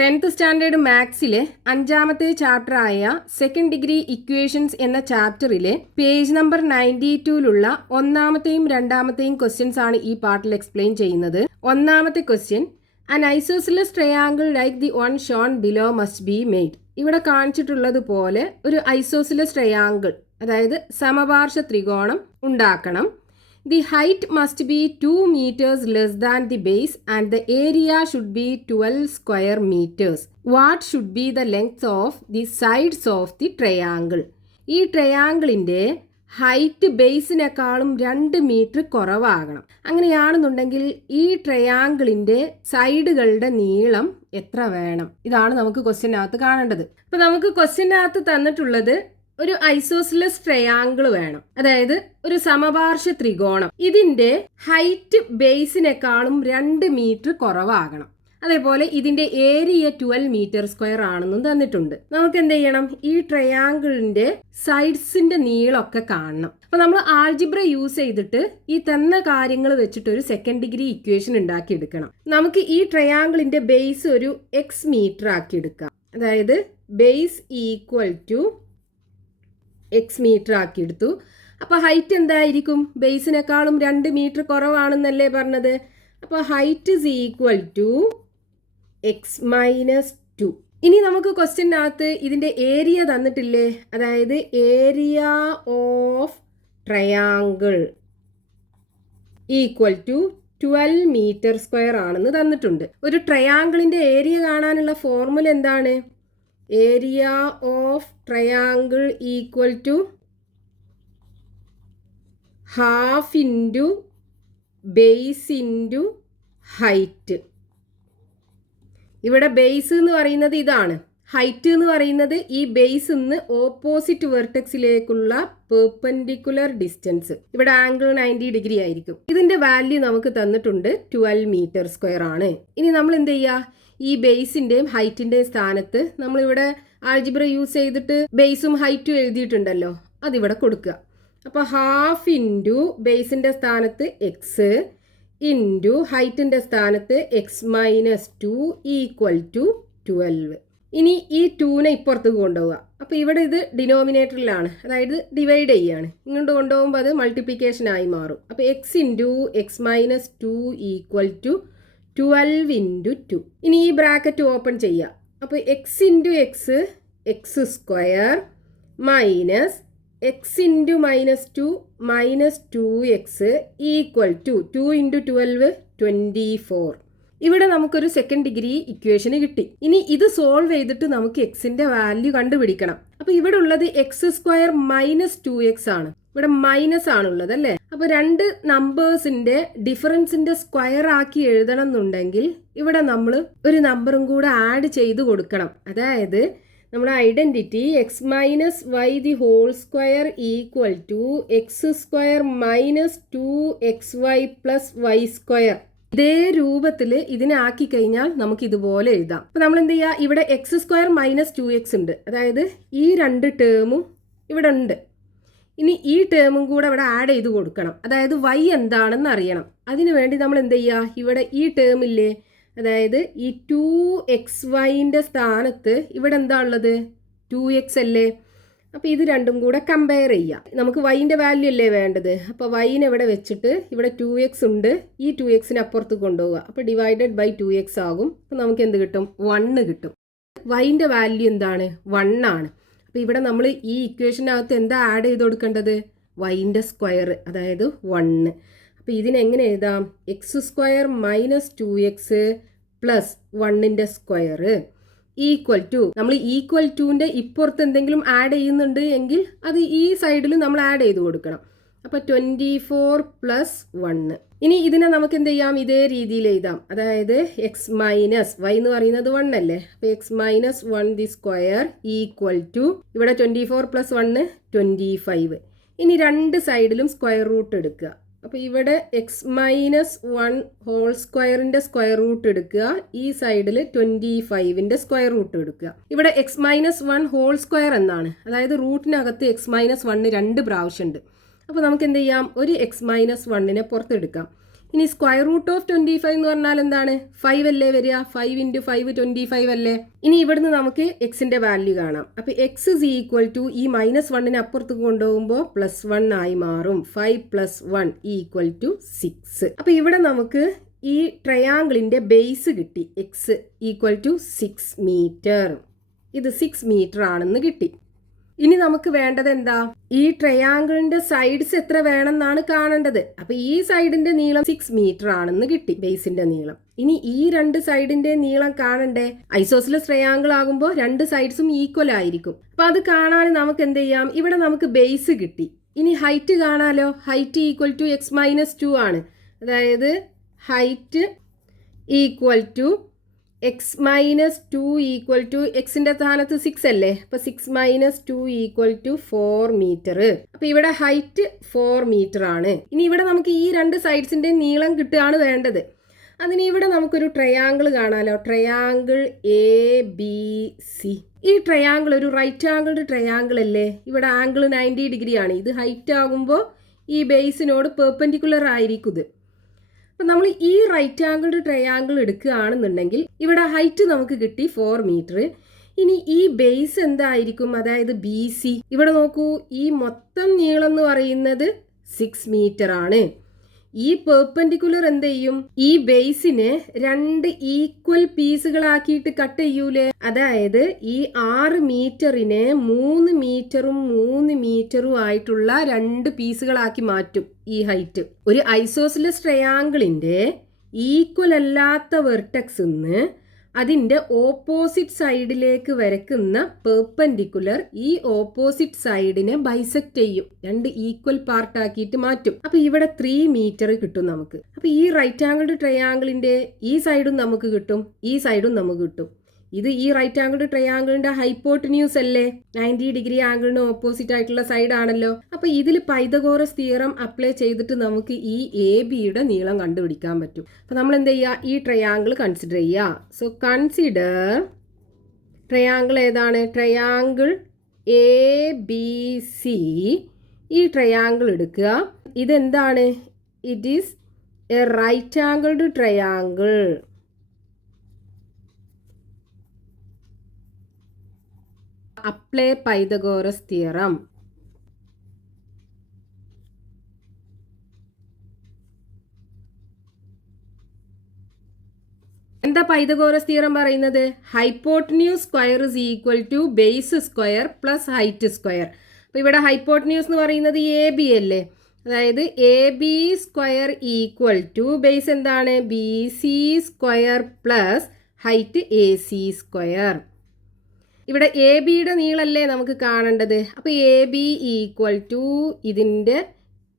10th standard മാത്സിലെ 5ാമത്തെ ചാപ്റ്ററായ സെക്കൻഡ് ഡിഗ്രി ഇക്വേഷൻസ് എന്ന ചാപ്റ്ററിലെ പേജ് നമ്പർ 92ലുള്ള ഒന്നാമത്തെയും രണ്ടാമത്തെയും ക്വസ്റ്റ്യൻസ് ആണ് ഈ പാർട്ടിൽ എക്സ്പ്ലെയിൻ ചെയ്യുന്നത്. ഒന്നാമത്തെ question, an isosceles triangle like the one shown below must be made. ഇവിടെ കാണിച്ചിട്ടുള്ളത് പോലെ ഒരു ഐസോസിലസ് ട്രയാങ്കിൾ, അതായത് സമപാർശ്വ ത്രികോണം ഉണ്ടാക്കണം. The height must be 2 meters less than the base and the area should be 12 square meters. What should be the length of the sides of the triangle? ഈ ട്രയാങ്കിളിൻ്റെ height ബേസിനേക്കാളും 2 metre കുറവാകണം. അങ്ങനെയാണെന്നുണ്ടെങ്കിൽ ഈ ട്രയാങ്കിളിൻ്റെ സൈഡുകളുടെ നീളം എത്ര വേണം? ഇതാണ് നമുക്ക് ക്വസ്റ്റ്യനകത്ത് കാണേണ്ടത്. അപ്പോൾ നമുക്ക് ക്വസ്റ്റ്യനകത്ത് തന്നിട്ടുള്ളത് ഒരു ഐസോസിലസ് ട്രയാങ്കിൾ വേണം, അതായത് ഒരു സമപാർശ്വ ത്രികോണം. ഇതിന്റെ ഹൈറ്റ് ബേസിനേക്കാളും 2 മീറ്റർ കുറവാകണം. അതേപോലെ ഇതിന്റെ ഏരിയ 12 മീറ്റർ സ്ക്വയർ ആണെന്നും തന്നിട്ടുണ്ട്. നമുക്ക് എന്ത് ചെയ്യണം? ഈ ട്രയാങ്കിളിന്റെ സൈഡ്സിന്റെ നീളമൊക്കെ കാണണം. അപ്പൊ നമ്മൾ ആൾജിബ്ര യൂസ് ചെയ്തിട്ട് ഈ തന്ന കാര്യങ്ങൾ വെച്ചിട്ട് ഒരു സെക്കൻഡ് ഡിഗ്രി ഇക്വേഷൻ ഉണ്ടാക്കി എടുക്കണം. നമുക്ക് ഈ ട്രയാങ്കിളിന്റെ ബേസ് ഒരു x മീറ്റർ ആക്കി എടുക്കാം. അതായത് base equal to x metre ആക്കി എടുത്തു. അപ്പോൾ ഹൈറ്റ് എന്തായിരിക്കും? ബേസിനേക്കാളും 2 മീറ്റർ കുറവാണെന്നല്ലേ പറഞ്ഞത്. അപ്പോൾ height is equal to x-2. ഇനി നമുക്ക് ക്വസ്റ്റ്യനകത്ത് ഇതിൻ്റെ ഏരിയ തന്നിട്ടില്ലേ? അതായത് area of triangle equal to 12 metre square ആണെന്ന് തന്നിട്ടുണ്ട്. ഒരു ട്രയാങ്കിളിൻ്റെ ഏരിയ കാണാനുള്ള ഫോർമുല എന്താണ്? Area of triangle equal to half into base into height. ഇവിടെ ബേസ് എന്ന് പറയുന്നത് ഇതാണ്, ഹൈറ്റ് എന്ന് പറയുന്നത് ഈ ബേസിൽ നിന്ന് ഓപ്പോസിറ്റ് വെർട്ടെക്സിലേക്കുള്ള പെർപെൻഡിക്കുലർ ഡിസ്റ്റൻസ്. ഇവിടെ ആംഗിൾ 90 ഡിഗ്രി ആയിരിക്കും. ഇതിന്റെ വാല്യൂ നമുക്ക് തന്നിട്ടുണ്ട് 12 മീറ്റർ സ്ക്വയർ ആണ്. ഇനി നമ്മൾ എന്ത് ചെയ്യുക? ഈ ബേസിന്റെയും ഹൈറ്റിന്റെയും സ്ഥാനത്ത് നമ്മളിവിടെ ആൾജിബ്ര യൂസ് ചെയ്തിട്ട് ബേസും ഹൈറ്റും എഴുതിയിട്ടുണ്ടല്ലോ, അതിവിടെ കൊടുക്കുക. അപ്പോൾ ഹാഫ് ഇൻറ്റു ബേസിന്റെ സ്ഥാനത്ത് എക്സ് ഇൻറ്റു ഹൈറ്റിന്റെ സ്ഥാനത്ത് x-2 ഈക്വൽ ടു 12. ഇനി ഈ 2നെ ഇപ്പുറത്ത് കൊണ്ടുപോവുക. അപ്പോൾ ഇവിടെ ഇത് ഡിനോമിനേറ്ററിലാണ്, അതായത് ഡിവൈഡ് ചെയ്യാണ്. ഇങ്ങോട്ട് കൊണ്ടുപോകുമ്പോൾ അത് മൾട്ടിപ്ലിക്കേഷൻ ആയി മാറും. അപ്പോൾ x into x-2 equal to 12 into 2. ഇനി ഈ ബ്രാക്കറ്റ് ഓപ്പൺ ചെയ്യുക. അപ്പോൾ x into x x square minus x into -2 -2x equal to 2 into 12 24. ഇവിടെ നമുക്കൊരു സെക്കൻഡ് ഡിഗ്രി ഇക്വേഷൻ കിട്ടി. ഇനി ഇത് സോൾവ് ചെയ്തിട്ട് നമുക്ക് എക്സിന്റെ വാല്യൂ കണ്ടുപിടിക്കണം. അപ്പോൾ ഇവിടെ ഉള്ളത് x² -2x ആണ്. ഇവിടെ മൈനസ് ആണുള്ളത് അല്ലേ? അപ്പോൾ രണ്ട് നമ്പേഴ്സിന്റെ ഡിഫറൻസിന്റെ സ്ക്വയർ ആക്കി എഴുതണം എന്നുണ്ടെങ്കിൽ ഇവിടെ നമ്മൾ ഒരു നമ്പറും കൂടെ ആഡ് ചെയ്ത് കൊടുക്കണം. അതായത് നമ്മുടെ identity x-y the whole square equal to x² -2xy plus y square. ഇതേ രൂപത്തിൽ ഇതിനെ ആക്കി കഴിഞ്ഞാൽ നമുക്ക് ഇതുപോലെ എഴുതാം. അപ്പൊ നമ്മൾ എന്ത് ചെയ്യുക? ഇവിടെ x² -2x ഉണ്ട്, അതായത് ഈ രണ്ട് ടേമും ഇവിടെ ഉണ്ട്. ഇനി ഈ ടേമും കൂടെ ഇവിടെ ആഡ് ചെയ്ത് കൊടുക്കണം, അതായത് y എന്താണെന്ന് അറിയണം. അതിനു വേണ്ടി നമ്മൾ എന്ത് ചെയ്യുക? ഇവിടെ ഈ ടേം ഇല്ലേ, അതായത് ഈ 2xyന്റെ സ്ഥാനത്ത് ഇവിടെ എന്താ ഉള്ളത്? 2x അല്ലേ? അപ്പോൾ ഇത് രണ്ടും കൂടെ കമ്പയർ ചെയ്യാം. നമുക്ക് വൈൻ്റെ വാല്യൂ അല്ലേ വേണ്ടത്. അപ്പോൾ വൈനെ ഇവിടെ വെച്ചിട്ട് ഇവിടെ 2x ഉണ്ട്, ഈ 2xന് അപ്പുറത്ത് കൊണ്ടുപോവുക. അപ്പോൾ ഡിവൈഡഡ് ബൈ 2x ആകും. അപ്പോൾ നമുക്ക് എന്ത് കിട്ടും? 1 കിട്ടും. വൈൻ്റെ വാല്യൂ എന്താണ്? 1 ആണ്. അപ്പോൾ ഇവിടെ നമ്മൾ ഈ ഇക്വേഷനകത്ത് എന്താ ആഡ് ചെയ്ത് കൊടുക്കേണ്ടത്? വൈൻ്റെ സ്ക്വയർ, അതായത് 1. അപ്പോൾ ഇതിനെങ്ങനെ എഴുതാം? x² -2x പ്ലസ് 1ന്റെ സ്ക്വയർ ഈക്വൽ ടു, നമ്മൾ ഈക്വൽ ടുവിൻ്റെ ഇപ്പുറത്ത് എന്തെങ്കിലും ആഡ് ചെയ്യുന്നുണ്ട് എങ്കിൽ അത് ഈ സൈഡിൽ നമ്മൾ ആഡ് ചെയ്ത് കൊടുക്കണം. അപ്പോൾ 24 പ്ലസ് 1. ഇനി ഇതിനെ നമുക്ക് എന്ത് ചെയ്യാം? ഇതേ രീതിയിൽ എഴുതാം. അതായത് x-y എന്ന് പറയുന്നത് 1 അല്ലേ? അപ്പോൾ x-1 the square equal to, ഇവിടെ 24 പ്ലസ് 1 25. ഇനി രണ്ട് സൈഡിലും സ്ക്വയർ റൂട്ട് എടുക്കുക. അപ്പോൾ ഇവിടെ x-1 ഹോൾ സ്ക്വയറിൻ്റെ സ്ക്വയർ റൂട്ട് എടുക്കുക, ഈ സൈഡിൽ 25ന്റെ സ്ക്വയർ റൂട്ട് എടുക്കുക. ഇവിടെ x-1 ഹോൾ സ്ക്വയർ എന്നാണ്, അതായത് റൂട്ടിനകത്ത് x-1 2 പ്രാവശ്യം ഉണ്ട്. അപ്പോൾ നമുക്ക് എന്ത് ചെയ്യാം? ഒരു x-1നെ പുറത്തെടുക്കാം. ഇനി സ്ക്വയർ റൂട്ട് ഓഫ് 25 എന്ന് പറഞ്ഞാൽ എന്താണ്? 5 അല്ലേ വരിക? 5 × 5 25 അല്ലേ? ഇനി ഇവിടുന്ന് നമുക്ക് എക്സിന്റെ വാല്യൂ കാണാം. അപ്പൊ എക്സ് ഇസ് ഈക്വൽ ടു ഈ -1 അപ്പുറത്തേക്ക് കൊണ്ടുപോകുമ്പോൾ +1 ആയി മാറും. 5 + 1 = 6. അപ്പൊ ഇവിടെ നമുക്ക് ഈ ട്രയാങ്കിളിന്റെ ബേസ് കിട്ടി. X = 6 metre. ഇത് 6 മീറ്റർ ആണെന്ന് കിട്ടി. ഇനി നമുക്ക് വേണ്ടത് എന്താ? ഈ ട്രയാങ്കിളിന്റെ സൈഡ്സ് എത്ര വേണമെന്നാണ് കാണേണ്ടത്. അപ്പൊ ഈ സൈഡിന്റെ നീളം 6 മീറ്റർ ആണെന്ന് കിട്ടി, ബേസിന്റെ നീളം. ഇനി ഈ രണ്ട് സൈഡിന്റെ നീളം കാണണ്ടേ? ഐസോസിലസ് ട്രയാങ്കിൾ ആകുമ്പോൾ രണ്ട് സൈഡ്സും ഈക്വൽ ആയിരിക്കും. അപ്പൊ അത് കാണാൻ നമുക്ക് എന്ത് ചെയ്യാം? ഇവിടെ നമുക്ക് ബേസ് കിട്ടി. ഇനി ഹൈറ്റ് കാണാലോ. ഹൈറ്റ് = x-2 ആണ്. അതായത് ഹൈറ്റ് = x-2 = എക്സിന്റെ സ്ഥാനത്ത് 6 അല്ലേ? അപ്പൊ 6 - 2 = 4 മീറ്റർ. അപ്പൊ ഇവിടെ ഹൈറ്റ് 4 മീറ്റർ ആണ്. ഇനി ഇവിടെ നമുക്ക് ഈ രണ്ട് സൈഡ്സിന്റെ നീളം കിട്ടുകയാണ് വേണ്ടത്. അതിന് ഇവിടെ നമുക്കൊരു ട്രയാങ്കിൾ കാണാലോ. Triangle ABC. ഈ ട്രയാങ്കിൾ ഒരു റൈറ്റ് ആംഗിൾഡ് ട്രയാങ്കിൾ അല്ലേ? ഇവിടെ ആംഗിൾ 90 ഡിഗ്രി ആണ്. ഇത് ഹൈറ്റ് ആകുമ്പോൾ ഈ ബേസിനോട് പെർപെൻഡിക്കുലർ ആയിരിക്കും ഇത്. അപ്പം നമ്മൾ ഈ റൈറ്റ് ആംഗിൾഡ് ട്രയാങ്കിൾ എടുക്കുകയാണെന്നുണ്ടെങ്കിൽ ഇവിടെ ഹൈറ്റ് നമുക്ക് കിട്ടി 4 മീറ്റർ. ഇനി ഈ ബേസ് എന്തായിരിക്കും? അതായത് BC. ഇവിടെ നോക്കൂ, ഈ മൊത്തം നീളം എന്ന് പറയുന്നത് 6 മീറ്റർ ആണ്. ഈ പെർപെൻഡിക്കുലർ എന്ത് ചെയ്യും? ഈ ബേസിനെ 2 ഈക്വൽ പീസുകളാക്കിയിട്ട് കട്ട് ചെയ്യൂലേ? അതായത് ഈ 6 മീറ്ററിനെ 3 മീറ്ററും 3 മീറ്ററും ആയിട്ടുള്ള 2 പീസുകളാക്കി മാറ്റും ഈ ഹൈറ്റ്. ഒരു ഐസോസിലസ് ട്രയാങ്കിളിന്റെ ഈക്വൽ അല്ലാത്ത വെർട്ടെക്സ് അതിന്റെ ഓപ്പോസിറ്റ് സൈഡിലേക്ക് വരയ്ക്കുന്ന പെർപെൻഡിക്കുലർ ഈ ഓപ്പോസിറ്റ് സൈഡിനെ ബൈസെക്ട് ചെയ്യും. 2 ഈക്വൽ പാർട്ട് ആക്കിയിട്ട് മാറ്റും. അപ്പൊ ഇവിടെ 3 മീറ്റർ കിട്ടും നമുക്ക്. അപ്പൊ ഈ റൈറ്റ് ആംഗിൾഡ് ട്രയാങ്കിളിന്റെ ഈ സൈഡും നമുക്ക് കിട്ടും, ഈ സൈഡും നമുക്ക് കിട്ടും. ഇത് ഈ റൈറ്റ് ആംഗിൾഡ് ട്രയാങ്കിളിന്റെ ഹൈപ്പോട്ടന്യൂസ് അല്ലേ? 90 ഡിഗ്രി ആംഗിളിന് ഓപ്പോസിറ്റ് ആയിട്ടുള്ള സൈഡ് ആണല്ലോ. അപ്പൊ ഇതിൽ പൈതഗോറസ് തിയറം അപ്ലൈ ചെയ്തിട്ട് നമുക്ക് ഈ AB-യുടെ നീളം കണ്ടുപിടിക്കാൻ പറ്റും. അപ്പൊ നമ്മൾ എന്ത് ചെയ്യുക? ഈ ട്രയാങ്കിൾ കൺസിഡർ ചെയ്യുക. സോ കൺസിഡർ ട്രയാങ്കിൾ ഏതാണ്? Triangle ABC. ഈ ട്രയാങ്കിൾ എടുക്കുക. ഇതെന്താണ്? It is a right angled triangle. Apply Pythagoras theorem. എന്താ പൈതഗോറസ് തിയറം പറയുന്നത്? Hypotenuse square is equal to base square plus height square. അപ്പോൾ ഇവിടെ ഹൈപ്പോട്ടന്യൂസ് എന്ന് പറയുന്നത് AB അല്ലേ? അതായത് AB square equal to base എന്താണ്? BC square plus height AC square. ഇവിടെ AB-യുടെ നീളല്ലേ നമുക്ക് കാണേണ്ടത്. അപ്പോൾ AB ഈക്വൽ ടു ഇതിൻ്റെ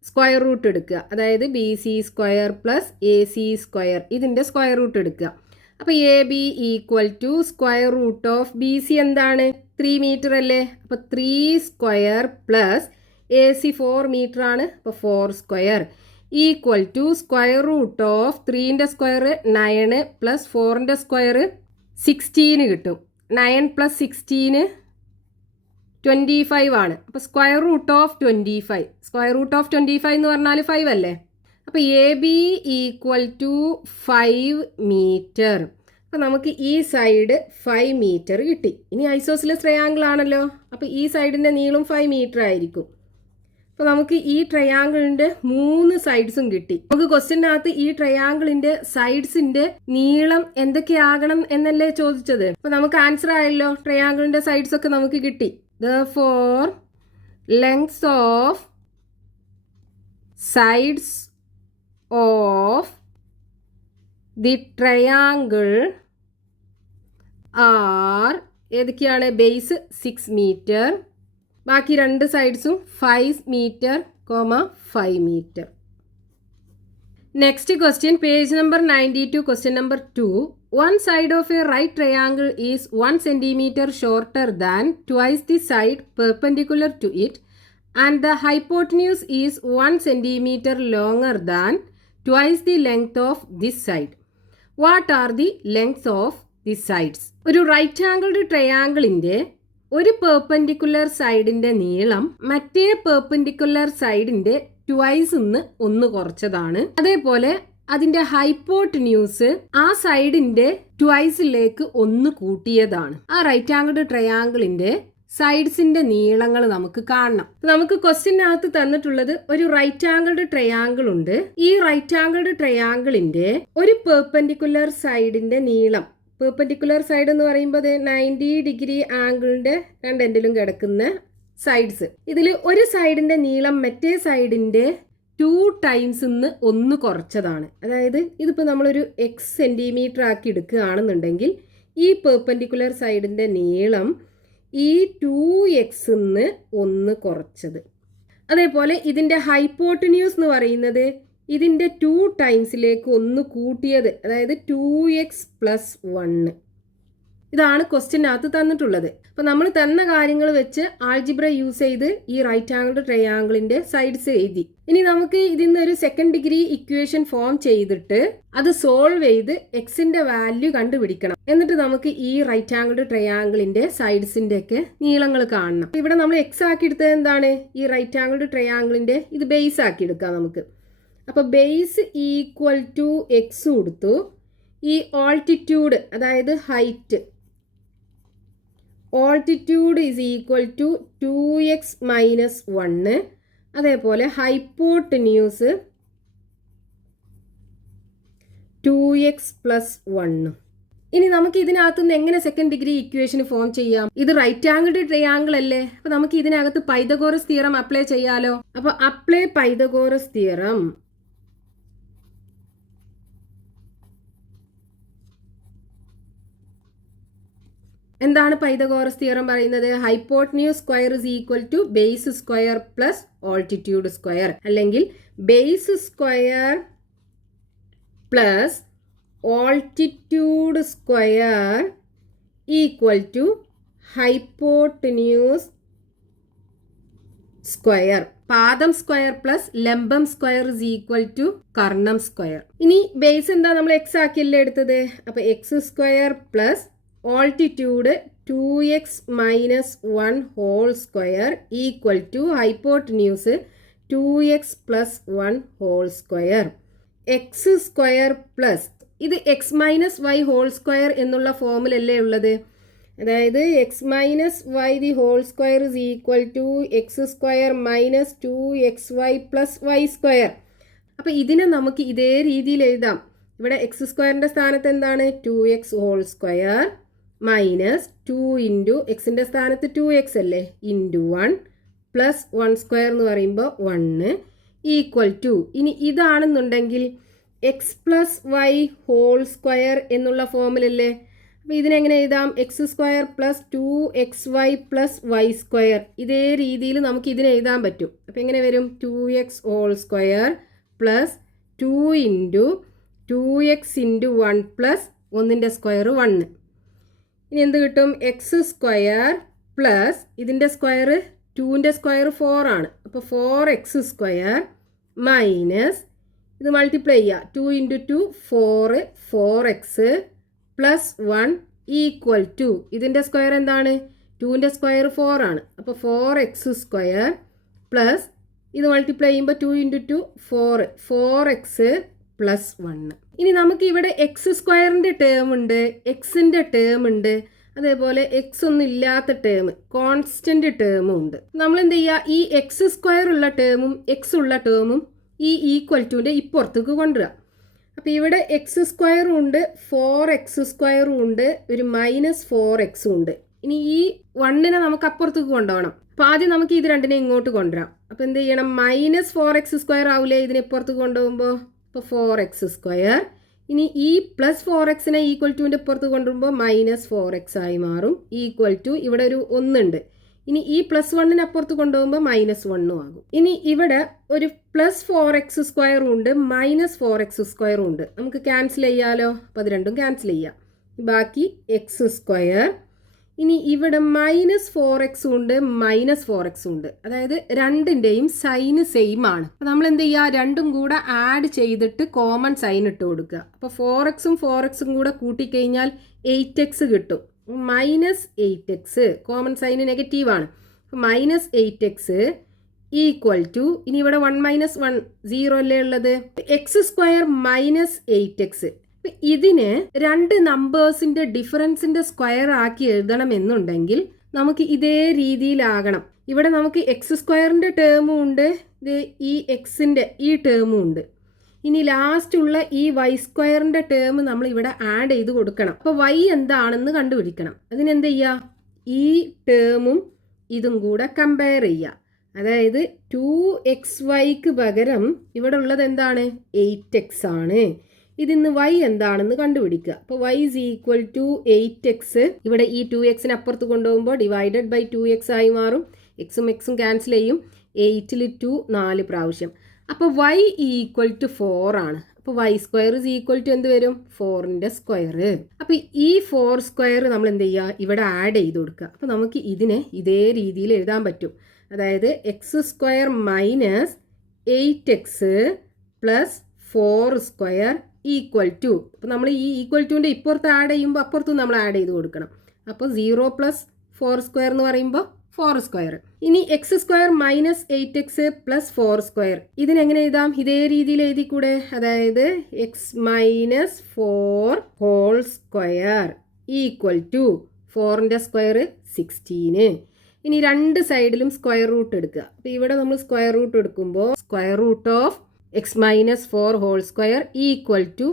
സ്ക്വയർ റൂട്ട് എടുക്കുക. അതായത് BC square plus AC square, ഇതിൻ്റെ സ്ക്വയർ റൂട്ട് എടുക്കുക. അപ്പോൾ AB equal to square root of BC എന്താണ്? 3 മീറ്റർ അല്ലേ? അപ്പോൾ 3 സ്ക്വയർ പ്ലസ് AC 4 മീറ്റർ ആണ്. അപ്പോൾ 4 square equal to square root of 3ൻ്റെ സ്ക്വയർ 9 പ്ലസ് 4ൻ്റെ സ്ക്വയർ 16 കിട്ടും. 9 + 16 25 ആണ്. അപ്പോൾ square root of 25. Square root of 25 എന്ന് പറഞ്ഞാൽ 5 അല്ലേ? അപ്പോൾ AB ഈക്വൽ ടു 5 മീറ്റർ. അപ്പോൾ നമുക്ക് ഈ സൈഡ് 5 മീറ്റർ കിട്ടി. ഇനി ഐസോസിലസ് ട്രയാങ്കിൾ ആണല്ലോ. അപ്പോൾ ഈ സൈഡിൻ്റെ നീളം 5 മീറ്റർ ആയിരിക്കും. അപ്പോൾ നമുക്ക് ഈ ട്രയാങ്കിളിൻ്റെ 3 സൈഡ്സും കിട്ടി. നമുക്ക് ക്വസ്റ്റ്യനകത്ത് ഈ ട്രയാങ്കിളിൻ്റെ സൈഡ്സിൻ്റെ നീളം എന്തൊക്കെയാകണം എന്നല്ലേ ചോദിച്ചത്. അപ്പോൾ നമുക്ക് ആൻസർ ആയല്ലോ. ട്രയാങ്കിളിൻ്റെ സൈഡ്സ് ഒക്കെ നമുക്ക് കിട്ടി. Therefore, lengths of sides of the triangle are ഏതൊക്കെയാണ്? ബേസ് 6 മീറ്റർ, ബാക്കി 2 സൈഡ്സും 5 metre, 5 metre. Next question, page number 92, question number 2. One side of a right triangle is 1 centimeter shorter than twice the side perpendicular to it, and the hypotenuse is 1 centimeter longer than twice the length of this side. What are the lengths of the sides? ഒരു right angled ട്രയാങ്കിളിൻ്റെ ഒരു perpendicular സൈഡിൻ്റെ നീളം മറ്റേ perpendicular സൈഡിൻ്റെ twice ഒന്ന് കുറച്ചതാണ്. അതേപോലെ അതിന്റെ hypotenuse ആ സൈഡിന്റെ ട്വൈസിലേക്ക് ഒന്ന് കൂട്ടിയതാണ്. ആ റൈറ്റ് ആംഗിൾഡ് ട്രയാങ്കിളിന്റെ സൈഡ്സിന്റെ നീളങ്ങൾ നമുക്ക് കാണണം. നമുക്ക് ക്വസ്റ്റ്യനകത്ത് തന്നിട്ടുള്ളത് ഒരു റൈറ്റ് ആംഗിൾഡ് ട്രയാങ്കിൾ ഉണ്ട്. ഈ റൈറ്റ് ആംഗിൾഡ് ട്രയാങ്കിളിന്റെ ഒരു പെർപെൻഡിക്കുലർ സൈഡിന്റെ നീളം, പെർപെൻഡിക്കുലർ സൈഡ് എന്ന് പറയുമ്പോൾ 90 ഡിഗ്രി ആംഗിളിന്റെ രണ്ടെൻഡിലും കിടക്കുന്ന സൈഡ്സ്. ഇതിൽ ഒരു സൈഡിന്റെ നീളം മറ്റേ സൈഡിന്റെ 2 ടൈംസ് ഒന്ന് കുറച്ചതാണ്. അതായത് ഇതിപ്പോൾ നമ്മളൊരു x സെന്റിമീറ്റർ ആക്കി എടുക്കുകയാണെന്നുണ്ടെങ്കിൽ ഈ പെർപെൻഡിക്കുലർ സൈഡിന്റെ നീളം ഈ 2x ഒന്ന് കുറച്ചത്. അതേപോലെ ഇതിന്റെ ഹൈപ്പോട്ടന്യൂസ് എന്ന് പറയുന്നത് ഇതിന്റെ 2 ടൈംസിലേക്ക് ഒന്ന് കൂട്ടിയത്, അതായത് 2x + 1. ഇതാണ് ക്വസ്റ്റ്യനകത്ത് തന്നിട്ടുള്ളത്. അപ്പോൾ നമ്മൾ തന്ന കാര്യങ്ങൾ വെച്ച് ആൾജിബ്ര യൂസ് ചെയ്ത് ഈ റൈറ്റ് ആംഗിൾഡ് ട്രയാങ്കിളിന്റെ സൈഡ്സ് എഴുതി. ഇനി നമുക്ക് ഇതിൽ നിന്ന് ഒരു സെക്കൻഡ് ഡിഗ്രി ഇക്വേഷൻ ഫോം ചെയ്തിട്ട് അത് സോൾവ് ചെയ്ത് എക്സിന്റെ വാല്യൂ കണ്ടുപിടിക്കണം. എന്നിട്ട് നമുക്ക് ഈ റൈറ്റ് ആംഗിൾഡ് ട്രയാങ്കിളിന്റെ സൈഡ്സിന്റെ ഒക്കെ നീളങ്ങൾ കാണണം. ഇവിടെ നമ്മൾ എക്സ് ആക്കി എടുത്തത് എന്താണ്? ഈ റൈറ്റ് ആംഗിൾഡ് ട്രയാങ്കിളിന്റെ ഇത് ബേസ് ആക്കി എടുക്കാം നമുക്ക്. അപ്പോൾ ബേസ് ഈക്വൽ ടു എക്സ് കൊടുത്തു. ഈ ഓൾട്ടിറ്റ്യൂഡ്, അതായത് height, altitude is equal to 2x - 1. അതേപോലെ ഹൈപ്പോട്ടന്യൂസ് 2x + 1. ഇനി നമുക്ക് ഇതിനകത്ത് നിന്ന് എങ്ങനെ സെക്കൻഡ് ഡിഗ്രി ഇക്വേഷൻ ഫോം ചെയ്യാം? ഇത് റൈറ്റ് ആംഗിൾഡ് ട്രയാങ്കിൾ അല്ലേ? അപ്പൊ നമുക്ക് ഇതിനകത്ത് പൈതഗോറസ് തിയറം അപ്ലൈ ചെയ്യാലോ. അപ്പൊ അപ്ലൈ പൈതഗോറസ് തിയറം. എന്താണ് പൈതഗോറസ് തിയറം പറയുന്നത്? Hypotenuse square is equal to base square plus altitude square, അല്ലെങ്കിൽ base square plus altitude square equal to hypotenuse square. പാദം സ്ക്വയർ പ്ലസ് ലംബം സ്ക്വയർ ഇസ് ഈക്വൽ ടു കർണം square. ഇനി base എന്താ? നമ്മൾ x ആക്കിയല്ലേ എടുത്തത്. അപ്പൊ x square plus altitude 2x - 1 whole square equal to hypotenuse 2x + 1 whole square. X square plus ഇത് x - y ഹോൾ സ്ക്വയർ എന്നുള്ള ഫോമിലല്ലേ ഉള്ളത്. അതായത് x - y the whole square is equal to x square minus 2xy + y square. അപ്പോൾ ഇതിനെ നമുക്ക് ഇതേ രീതിയിൽ എഴുതാം. ഇവിടെ എക്സ് സ്ക്വയറിന്റെ സ്ഥാനത്ത് എന്താണ്? 2x whole square minus 2 into എക്സിൻ്റെ സ്ഥാനത്ത് 2x അല്ലേ, ഇൻറ്റു 1 പ്ലസ് 1 സ്ക്വയർ എന്ന് പറയുമ്പോൾ 1 ഈക്വൽ ടു. ഇനി ഇതാണെന്നുണ്ടെങ്കിൽ x plus y whole square എന്നുള്ള ഫോമിലല്ലേ. അപ്പോൾ ഇതിനെങ്ങനെ എഴുതാം? X square plus 2xy + y square. ഇതേ രീതിയിൽ നമുക്ക് ഇതിനെ എഴുതാൻ പറ്റും. അപ്പോൾ എങ്ങനെ വരും? 2x whole square plus 2 into 2x into 1 plus 1ൻ്റെ സ്ക്വയർ 1. ഇനി എന്ത് കിട്ടും? എക്സ് സ്ക്വയർ പ്ലസ് ഇതിൻ്റെ സ്ക്വയർ 2ൻ്റെ സ്ക്വയർ 4 ആണ്. അപ്പോൾ 4x സ്ക്വയർ മൈനസ് ഇത് മൾട്ടിപ്ലൈ ചെയ്യുക. 2 into 2 4, 4x plus 1 equal to ഇതിൻ്റെ സ്ക്വയർ എന്താണ്? 2ൻ്റെ സ്ക്വയർ 4 ആണ്. അപ്പോൾ 4x സ്ക്വയർ പ്ലസ് ഇത് മൾട്ടിപ്ലൈ ചെയ്യുമ്പോൾ 2 ഇൻറ്റു 2 4, 4x + 1. ഇനി നമുക്ക് ഇവിടെ എക്സ് സ്ക്വയറിൻ്റെ ടേം ഉണ്ട്, എക്സിൻ്റെ ടേം ഉണ്ട്, അതേപോലെ എക്സ് ഒന്നും ഇല്ലാത്ത ടേം, കോൺസ്റ്റന്റ് ടേമും ഉണ്ട്. നമ്മൾ എന്ത് ചെയ്യുക? ഈ എക്സ് സ്ക്വയർ ഉള്ള ടേമും എക്സ് ഉള്ള ടേമും ഈ ഈക്വൽ ടുവിൻ്റെ ഇപ്പുറത്തേക്ക് കൊണ്ടുവരിക. അപ്പോൾ ഇവിടെ എക്സ് സ്ക്വയറും ഉണ്ട്, 4x സ്ക്വയറും ഉണ്ട്, ഒരു -4x ഉണ്ട്. ഇനി ഈ 1നെ നമുക്ക് അപ്പുറത്തേക്ക് കൊണ്ടുപോകണം. അപ്പോൾ ആദ്യം നമുക്ക് ഇത് രണ്ടിനെ ഇങ്ങോട്ട് കൊണ്ടുവരാം. അപ്പോൾ എന്ത് ചെയ്യണം? -4x സ്ക്വയർ ആവില്ലേ ഇതിനെ ഇപ്പുറത്തേക്ക് കൊണ്ടുപോകുമ്പോൾ. അപ്പോൾ 4x സ്ക്വയർ. ഇനി ഈ പ്ലസ് 4xനെ ഈക്വൽ ടുവിൻ്റെ പുറത്ത് കൊണ്ടുവരുമ്പോൾ -4x ആയി മാറും. ഈക്വൽ ടു ഇവിടെ ഒരു 1 ഉണ്ട്. ഇനി ഈ +1നെ അപ്പുറത്ത് കൊണ്ടുപോകുമ്പോൾ -1 ആകും. ഇനി ഇവിടെ ഒരു +4x സ്ക്വയറും ഉണ്ട്, -4x സ്ക്വയറും ഉണ്ട്. നമുക്ക് ക്യാൻസൽ ചെയ്യാലോ. അപ്പോൾ അത് രണ്ടും ക്യാൻസൽ ചെയ്യാം. ബാക്കി എക്സ് സ്ക്വയർ. ഇനി ഇവിടെ -4x ഉണ്ട്, -4x ഉണ്ട്. അതായത് രണ്ടിൻ്റെയും സൈന് സെയിം ആണ്. അപ്പോൾ നമ്മൾ എന്ത് ചെയ്യുക? രണ്ടും കൂടെ ആഡ് ചെയ്തിട്ട് കോമൺ സൈൻ ഇട്ട് കൊടുക്കുക. അപ്പോൾ 4xും 4xും കൂടെ കൂട്ടിക്കഴിഞ്ഞാൽ 8x കിട്ടും. -8x കോമൺ സൈന് നെഗറ്റീവാണ്. അപ്പോൾ -8x ഈക്വൽ ടു, ഇനി ഇവിടെ 1 മൈനസ് 1 0 അല്ലേ ഉള്ളത്, എക്സ് സ്ക്വയർ മൈനസ് 8x. ഇതിന് രണ്ട് നമ്പേഴ്സിന്റെ ഡിഫറൻസിന്റെ സ്ക്വയർ ആക്കി എഴുതണം എന്നുണ്ടെങ്കിൽ നമുക്ക് ഇതേ രീതിയിലാകണം. ഇവിടെ നമുക്ക് എക്സ് സ്ക്വയറിന്റെ ടേമും ഉണ്ട്, ഈ എക്സിന്റെ ഈ ടേമും ഉണ്ട്. ഇനി ലാസ്റ്റ് ഉള്ള ഈ വൈ സ്ക്വയറിന്റെ ടേം നമ്മൾ ഇവിടെ ആഡ് ചെയ്ത് കൊടുക്കണം. അപ്പോൾ വൈ എന്താണെന്ന് കണ്ടുപിടിക്കണം. അതിനെന്ത് ചെയ്യുക, ഈ ടേമും ഇതും കൂടെ കമ്പയർ ചെയ്യുക. അതായത് 2xyക്ക് പകരം ഇവിടെ ഉള്ളത് എന്താണ്, 8x ആണ്. ഇതിന്ന് y എന്താണെന്ന് കണ്ടുപിടിക്കുക. അപ്പോൾ y is equal to 8x. ഇവിടെ ഈ 2xന് അപ്പുറത്ത് കൊണ്ടുപോകുമ്പോൾ ഡിവൈഡഡ് ബൈ 2x ആയി മാറും. എക്സും എക്സും ക്യാൻസൽ ചെയ്യും. 8ൽ 2 4 പ്രാവശ്യം. അപ്പോൾ y ഈക്വൽ ടു 4 ആണ്. അപ്പോൾ y square is equal to എന്ത് വരും, 4ന്റെ സ്ക്വയർ. അപ്പോൾ ഈ 4 സ്ക്വയർ നമ്മൾ എന്ത് ചെയ്യുക, ഇവിടെ ആഡ് ചെയ്ത് കൊടുക്കുക. അപ്പോൾ നമുക്ക് ഇതിനെ ഇതേ രീതിയിൽ എഴുതാൻ പറ്റും. അതായത് x square minus 8x plus 4 square equal to, അപ്പോൾ നമ്മൾ ഈ ഈക്വൽ ടുവിൻ്റെ ഇപ്പുറത്ത് ആഡ് ചെയ്യുമ്പോൾ അപ്പുറത്തും നമ്മൾ ആഡ് ചെയ്ത് കൊടുക്കണം. അപ്പോൾ 0 പ്ലസ് 4 സ്ക്വയർ എന്ന് പറയുമ്പോൾ 4 സ്ക്വയർ. ഇനി x square minus 8x plus 4 square, ഇതിനെങ്ങനെ എഴുതാം, ഇതേ രീതിയിൽ എഴുതിക്കൂടെ. അതായത് x minus 4 whole square equal to 4ന്റെ സ്ക്വയർ 16. ഇനി രണ്ട് സൈഡിലും സ്ക്വയർ റൂട്ട് എടുക്കുക. അപ്പോൾ ഇവിടെ നമ്മൾ സ്ക്വയർ റൂട്ട് എടുക്കുമ്പോൾ square root of x minus 4 whole square equal to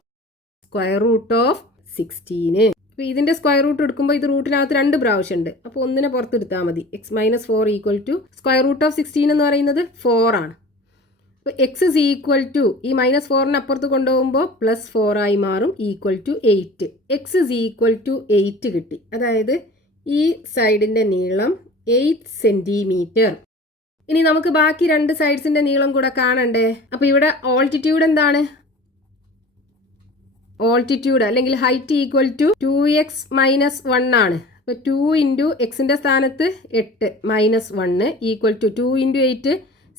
square root of 16. അപ്പോൾ ഇതിൻ്റെ സ്ക്വയർ റൂട്ട് എടുക്കുമ്പോൾ ഇത് റൂട്ടിനകത്ത് 2 പ്രാവശ്യം ഉണ്ട്. അപ്പോൾ ഒന്നിനെ പുറത്തെടുത്താൽ മതി. X minus 4 equal to square root of 16 എന്ന് പറയുന്നത് 4 ആണ്. അപ്പോൾ എക്സ് ഇസ് ഈക്വൽ ടു, ഈ മൈനസ് 4ന് അപ്പുറത്ത് കൊണ്ടുപോകുമ്പോൾ പ്ലസ് 4 ആയി മാറും, equal to 8. X is equal to 8 കിട്ടി. അതായത് ഈ സൈഡിൻ്റെ നീളം 8 സെൻറ്റിമീറ്റർ. ഇനി നമുക്ക് ബാക്കി രണ്ട് സൈഡ്സിൻ്റെ നീളം കൂടെ കാണണ്ടേ. അപ്പോൾ ഇവിടെ ഓൾട്ടിറ്റ്യൂഡ് എന്താണ്, ഓൾട്ടിറ്റ്യൂഡ് അല്ലെങ്കിൽ height equal to 2x minus 1 ആണ്. അപ്പോൾ 2 ഇൻറ്റു എക്സിൻ്റെ സ്ഥാനത്ത് 8 minus 1 equal to 2 into 8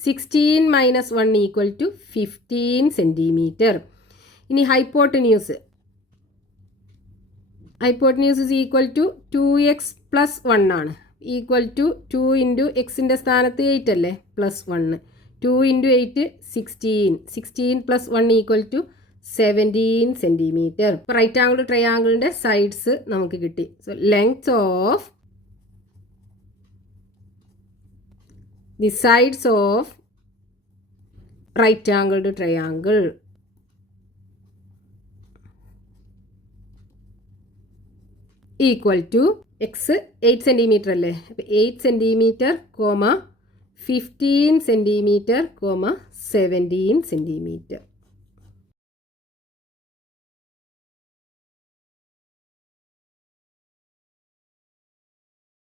16 minus 1 equal to 15 centimetre. ഇനി hypotenuse, hypotenuse is equal to 2x plus 1 ആണ്. ഈക്വൽ ടു 2 ഇൻറ്റു എക്സിൻ്റെ സ്ഥാനത്ത് 8 അല്ലേ, plus 1 2 into 8 16 plus 1 equal to 17 centimetre. ഇപ്പോൾ റൈറ്റ് ആംഗിൾ ട്രയാംഗിളിൻ്റെ സൈഡ്സ് നമുക്ക് കിട്ടി. So length of the sides of right angled triangle equal to x 8 centimetre അല്ലേ, അപ്പോൾ 8 സെൻറ്റിമീറ്റർ 15 സെൻറ്റിമീറ്റർ 17 സെൻറ്റിമീറ്റർ.